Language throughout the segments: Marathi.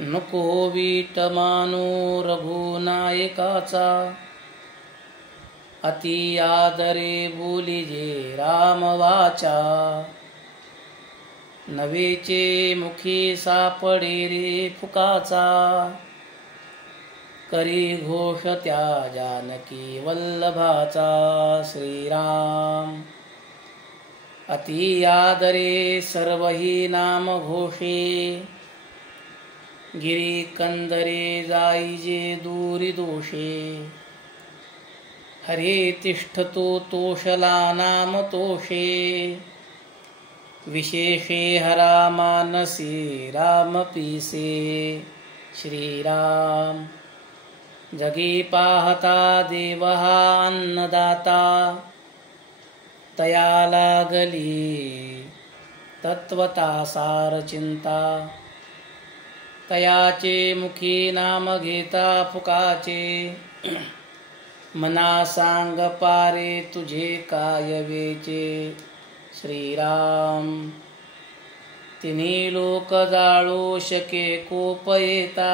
नको वीट मानो रघुनायकाचा, अति आदरे बोलिजे राम वाचा. नवेचे मुखी सापडे रे फुकाचा, करी घोष त्या जानकी वल्लभाचा. श्रीराम अति आदरे सर्वही नाम घोषे, गिरी कंदरे जाईजे दूरी दोषे. हरे तिष्ठतो तोषला नाम तोषे, विशेषे हरा मानसी राम पीसे. श्रीराम जगी पाहता देव हा अन्नदाता, तया लागली तत्वता सार चिंता. तयाचे मुखी नाम घेता फुकाचे, मना सांग पारे तुझे काय वेचे. श्रीराम तिन्ही लोक जाळो शके कोप येता,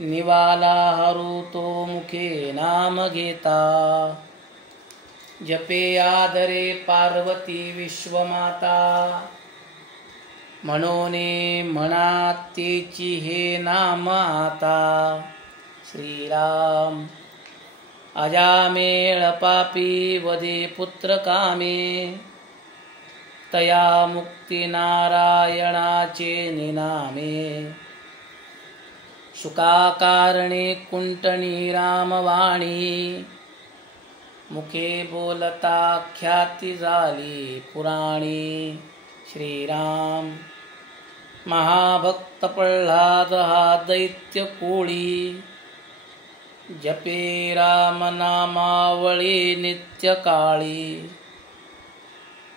निवाला हरू तो मुखे नाम घेता. जपे आदरे पार्वती विश्वमाता, म्हणोने म्हणा तेची हे नाम आता. श्रीराम अजामेळ पापी वदे पुत्र कामे, तया मुक्ती नारायणाचे निनामे. शुकाकारणे कुंटणी रामवाणी, मुखे बोलता ख्याती झाली पुराणी. श्रीराम महाभक्त प्रल्हाद हा दैत्य कोळी, जपे राम नामावळी नित्य काळी.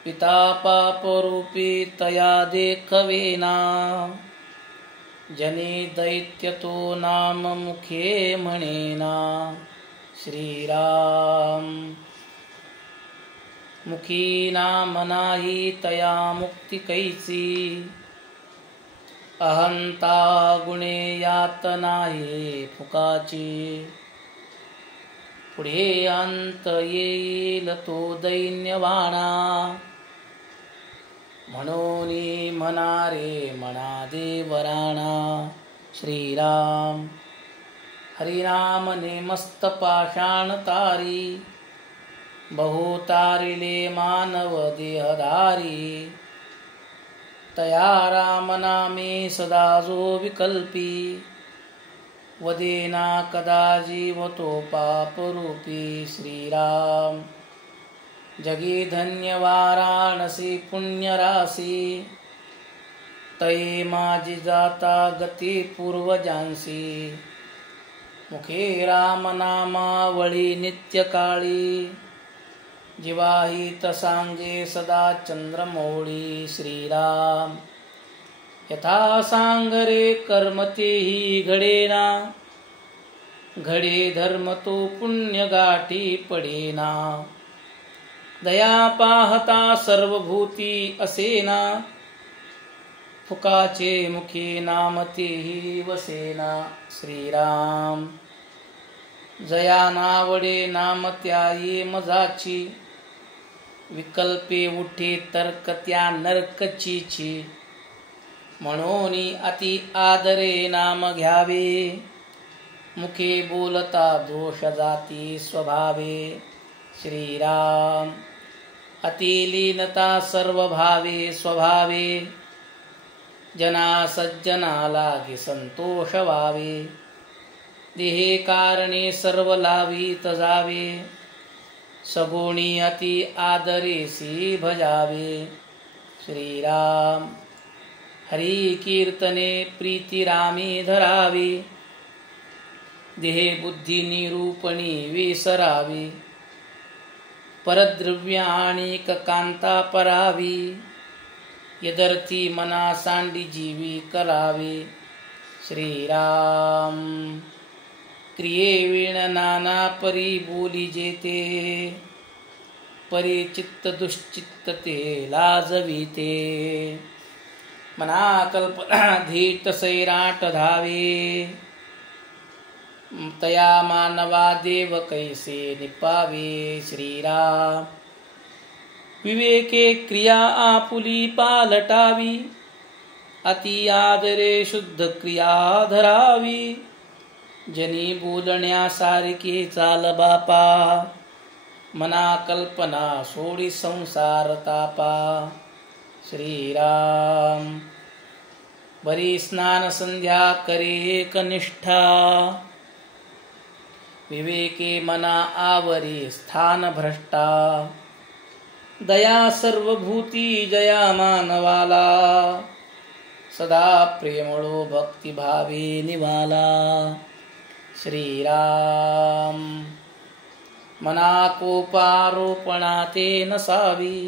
पिता पापरूपी तया देखवेना, जनी दैत्य तो नाम मुखे म्हणेना. श्रीराम मुखी नाम नाही तया मुक्ती कैसी, अहंता गुणे यात नाही फुकाची. पुढे अंत येईल तो दैन्यवाणा, म्हणोनी म्हणारे म्हणा देवराणा. श्रीराम हरिनाम नेमस्त पाषाण तारी, बहु तारिले मानव देहधारी. तया राम नामे सदा जो विकल्पी, वदेना कदा जीव तो पापरूपी. श्रीराम जगी धन्य वाराणसी पुण्यराशी, तये माझी जाता गती पूर्वजांसी. मुखे राम नामावळी नित्य काळी, जिवाहित सांगे सदा चंद्रमौळी. श्रीराम यथा सांगरे कर्म तेही घडेना, घडे धर्म तो पुण्य गाठी पडेना. दया पाहता सर्वभूती असेना, फुकाचे मुखे नाम तेही वसेना. श्रीराम जया नावडे नाम त्याई मजाची, विकल्पे उठे तर्क त्या नरकचीची. म्हणून अति आदरे नाम घ्यावे, मुखे बोलता दोष जाती स्वभावे. श्रीराम अतिलीनता सर्व भावे स्वभावे, जना सज्जना लागे संतोष व्हावे. देहे कारणे सर्व लावीत जावे, सगुणी अति आदरेसी भजावे. श्रीराम हरी कीर्तने प्रीती रामी धरावी, देहे बुद्धी निरूपणी विसरावी. परद्रव्य आणिक कांता परावी, यदर्थी मना सांडी जीवी करावी. श्रीराम क्रिये विण नाना परी बोली जेते, परी चित्त दुश्चित्त ते लाजविते. मना कल्पना धीट सैराट धावे तया मानवा देव कैसे निपावे श्रीराम विवेके क्रिया आपुली पालटावी अति आदरे शुद्ध क्रिया धरावी जनी बोलण्यासारखे चाल बापा मना कल्पना सोडी संसार तापा श्रीराम बरी स्नान संध्या करे एकनिष्ठा विवेके मना आवरे स्थान भ्रष्टा दया सर्वभूती जया मानवाला सदा प्रेमळो भक्तिभावे निवाला श्रीराम मना कोपारोपणा ते नसावी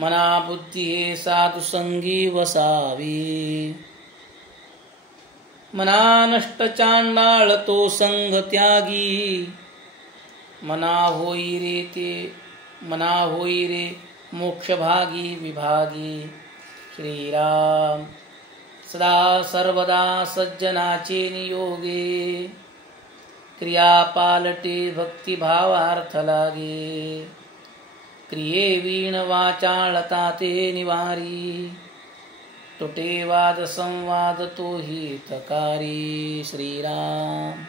मना बुद्धी साधु संगी वसावी मना नष्ट चांडाळ तो संग त्यागी मना होई रे मोक्ष भागी विभागी श्रीराम सदा सर्वदा सज्जनाचे नियोगे क्रिया पालटे भक्तिभावार्थ लागे क्रिये वीण वाचाळता ते निवारी तुटे वाद संवाद तो हितकारी श्रीराम।